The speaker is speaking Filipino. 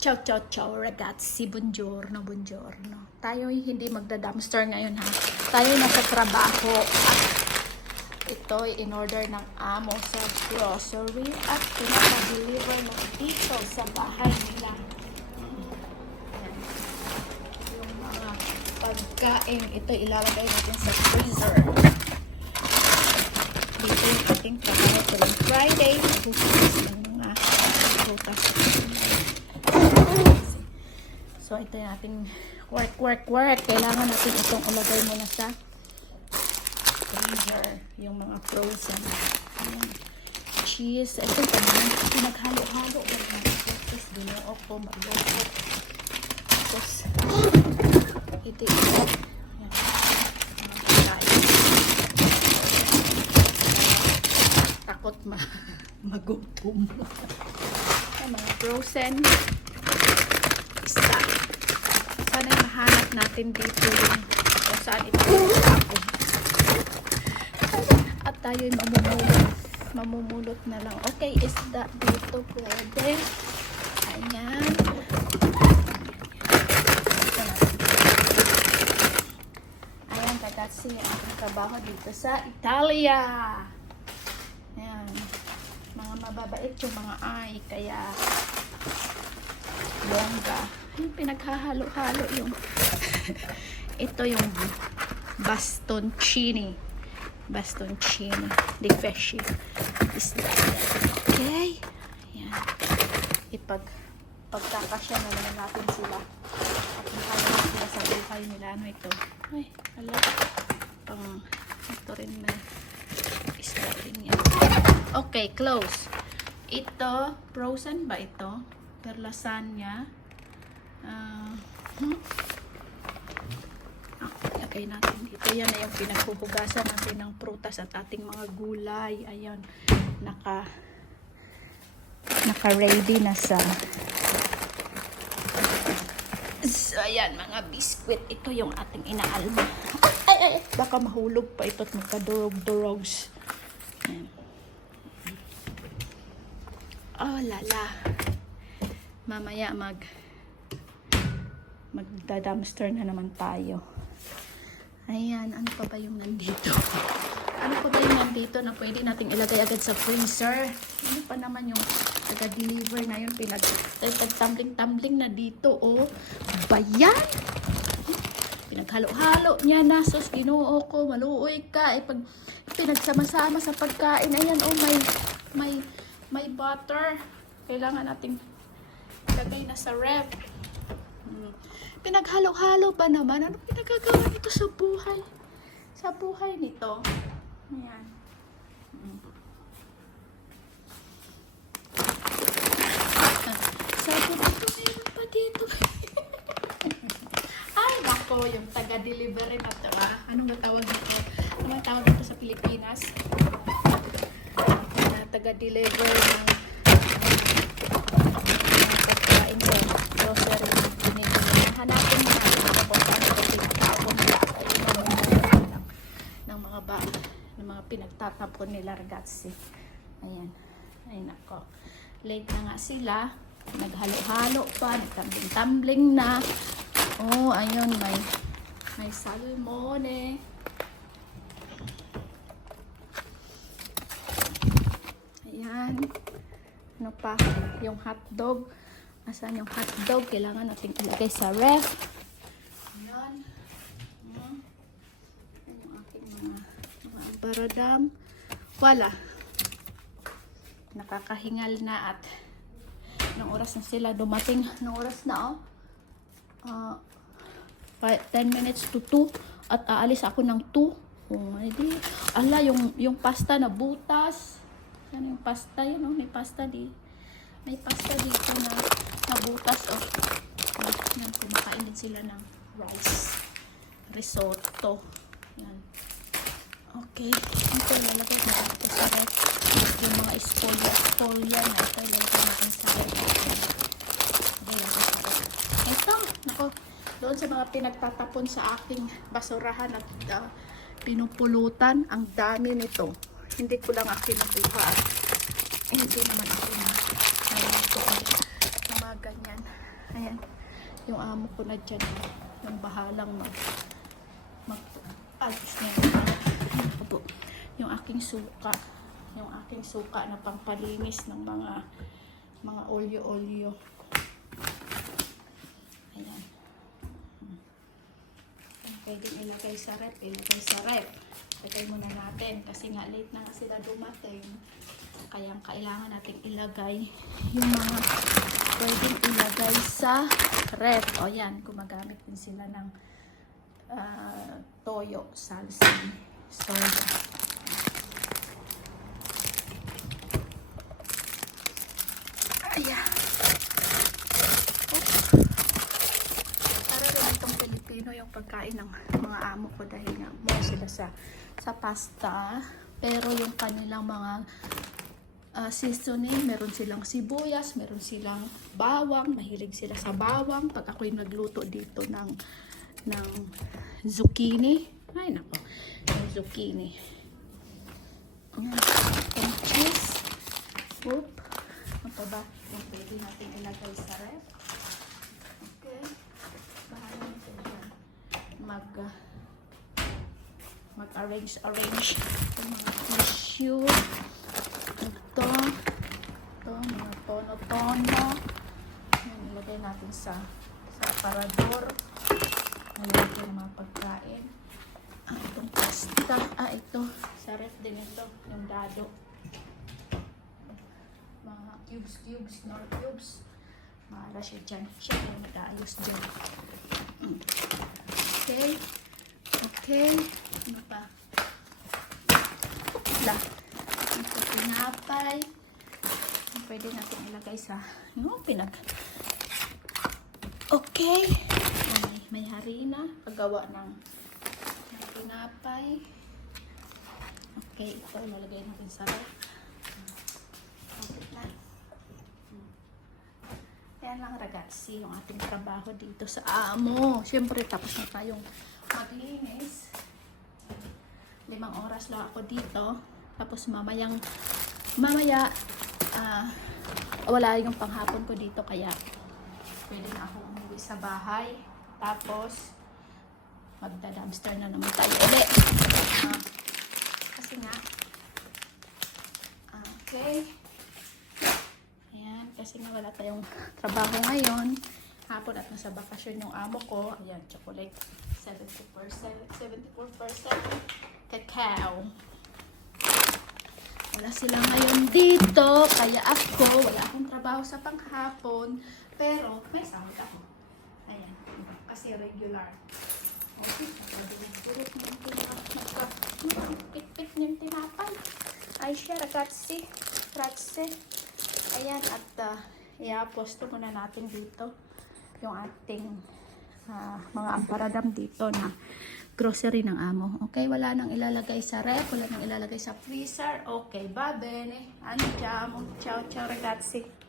Ciao, ciao, ciao, ragazzi. Buongiorno, buongiorno. Tayo hindi magda-dumpster ngayon, ha? Tayo nasa trabaho. At ito ay in-order ng amo sa grocery at pinaka-deliver na dito sa bahay nila. Yung mga pagkain, ito ilalagay natin sa freezer. Dito yung ating pagkain Friday. Maghuhugas ng mga prutas. So, ito yung ating work, work, work. Kailangan natin itong ilagay muna sa freezer. Yung mga frozen. Ayan. Cheese. Ito pa naman. Pinaghalo-halo. Tapos, binuo ko. Magluto. Tapos, pagkain. Takot ma magutom. Mga frozen isa. Sana yung mahanap natin dito yung kung saan ito ako. At tayo'y mamumulot. Mamumulot na lang. Okay, isda dito pwede. Ayan. Ayan, katasi ang trabaho dito sa Italia. Ayan. Mga mababait yung mga ay, kaya bongga. Yung pinaghahalo-halo yung ito yung bastoncini. Bastoncini. Di fesci. Isda. Okay. Ayan. Ipag pagkakasya na naman natin sila. At mahala sila sa buhay nila. Ano ito? Ay, hala. Pang, ito rin may isda rin yan. Okay, close. Ito, frozen ba ito? Per lasagna. Ah, hmm? Ah, ilagay natin dito. Yan na yung pinaghuhugasan natin ng prutas at ating mga gulay. Ayan, naka naka-ready na sa So, ayan, mga biskwit. Ito yung ating inaalma. Ay, ay, ay, baka mahulog pa ito at magkadurog-durogs. Ayan. Oh, lala. Mamaya mag magda-dumpster na naman tayo. Ayan, ano pa ba yung nandito? Ano pa ba yung nandito na pwede nating ilagay agad sa freezer? Ano pa naman yung taga-deliver na yun? Pinag tumbling-tumbling na dito, oh. Bayan! Pinaghalo-halo niya na. Sos, ginoo ko. Maluoy ka. Eh, pag pinagsama-sama sa pagkain, ayan, oh, may, may, may butter. Kailangan nating ilagay na sa ref. Hmm. Pinaghalo-halo ba naman? Ano pinagagawa nito sa buhay? Sa buhay nito. Ayan. Hmm. Sabi ko, meron pa dito. Ay, nako, yung taga-delivery na to, ah. Ano ba tawag nito? Ano ba tawag nito sa Pilipinas? Na taga-deliver ng pagkain ko. Grocery. Binibili. Hanapin mo natin ito kung saan ito nila. Mamumula ng, ng mga ba ng mga pinagtatapon nila ragazzi. Ayan. Ay, nako. Late na nga sila. Naghalo-halo pa. Nagtambling-tumbling na. Oh, ayun. May, may salmone. Ayan. Ano pa? Yung hotdog. Asan yung hotdog? Kailangan natin ilagay sa ref. Ayan. Ayan yung aking mga, mga baradam. Wala. Nakakahingal na at ng oras na sila dumating. Ng oras na oh. Ah, pa- 10 minutes to 2 at aalis ako ng 2. Oh, edi, ala yung yung pasta na butas. Yan yung pasta, yun oh, may pasta di. May pasta dito na na butas oh. Yan, kumakain din sila ng rice. Risotto. Yan. Okay. Ito, lalagay ko dito sa ref. Yung mga espolia na ito, lalagay natin sa ref. Ito, nako, doon sa mga pinagtatapon sa aking basurahan at uh, pinupulutan, ang dami nito. Hindi ko lang ako kinukuha at hindi naman ako na na ito sa mga ganyan. Ayan. Ayan. Yung amo ko na dyan. Yung bahalang mag mag ayos na yun. Ayan po po. Yung aking suka. Yung aking suka na pampalinis ng mga mga olyo-olyo. Ayan. Pwedeng ilagay sa rep, ilagay sa rep. Lagay muna natin kasi nga late na sila dumating. Kaya kailangan natin ilagay yung mga pwedeng ilagay sa rep. O yan, gumagamit din sila ng ah, toyo, salsa, soya. Para rin itong Pilipino yung pagkain ng mga amo ko dahil nga more sila sa sa pasta. Pero yung kanilang mga ah, seasoning, meron silang sibuyas, meron silang bawang, mahilig sila sa bawang. Pag ako'y nagluto dito ng ng zucchini, ay nako, yung zucchini. Ayan, itong cheese. Oop. Ano pa ba? Yung pwede natin ilagay sa ref. Okay. Bahala sila dyan. Mag, ah, mag-arrange, arrange yung mga tissue. Ito. Ito, tono-tono. Yan, ilagay natin sa sa aparador. Ayan ito yung mga pagkain. Ah, itong pasta. Ah, ito. Sa ref din ito. Yung dado. Mga cubes, cubes, nor cubes. Mahala siya dyan. Siya yung nag-aayos dyan. Okay. Okay. Ano pa? Wala. Ito pinapay. Pwede natin ilagay sa yung pinag. Okay. May, may harina. Paggawa ng, pinapay. Okay. Ito ilalagay natin sa na. Yan lang ragazzi, yung ating trabaho dito sa amo. Siyempre, tapos na tayong maglinis. Limang oras lang ako dito. Tapos mamayang, mamaya, ah, wala yung panghapon ko dito. Kaya, pwede na ako umuwi sa bahay. Tapos, magda-dumpster na naman tayo ulit. Ah, kasi nga, ah, okay. Ayan, kasi nga wala tayong trabaho ngayon. Hapon at nasa bakasyon yung amo ko. Ayan, chocolate. 70%, 74% cacao. Wala sila ngayon dito. Kaya ako, wala akong trabaho sa panghapon. Pero, may sahod ako. Ayan, kasi regular. Okay, pagkabulog-bulog ng tinapay. Pit-pit ng tinapay. Ay siya, ragazzi. Grazie. Ayan, at uh, i-aposto muna natin dito yung ating ah, mga amparadam dito na grocery ng amo. Okay, wala nang ilalagay sa ref, wala nang ilalagay sa freezer. Okay, va bene. Andiamo. Ciao, ciao ragazzi.